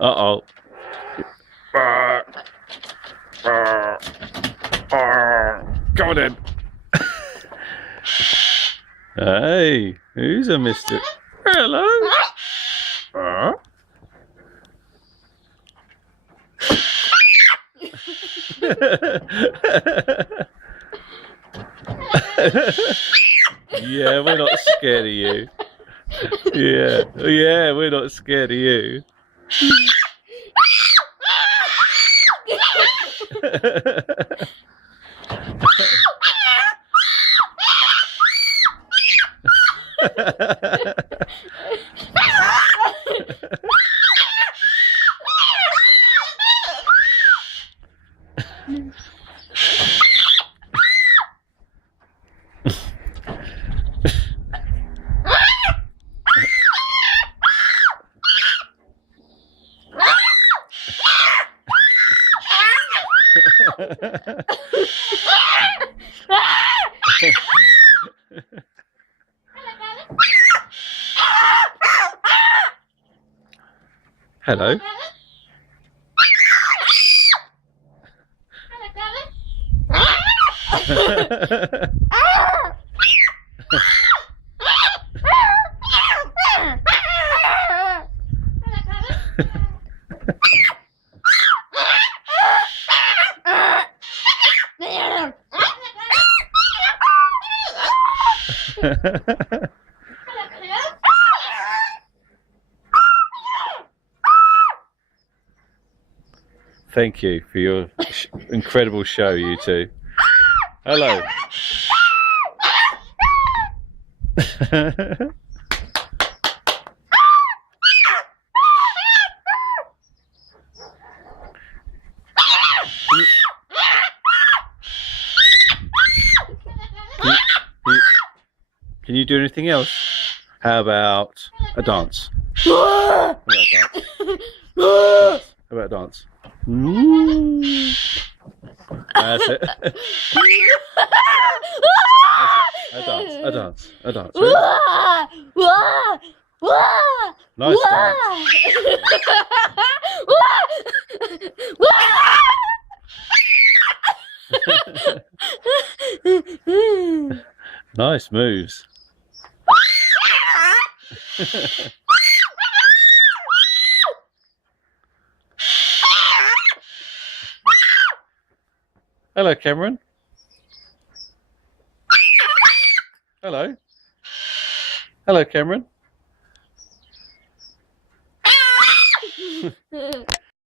Uh-oh. Come on in. Hey, who's a mister? Hello. Yeah, we're not scared of you. Yeah, we're not scared of you. Hello. Thank you for your incredible show, you two. Hello. Can you do anything else? How about a dance? How about a dance? That's it. A dance. Ready? Nice dance. Nice moves. Hello, Cameron. Hello. Hello, Cameron.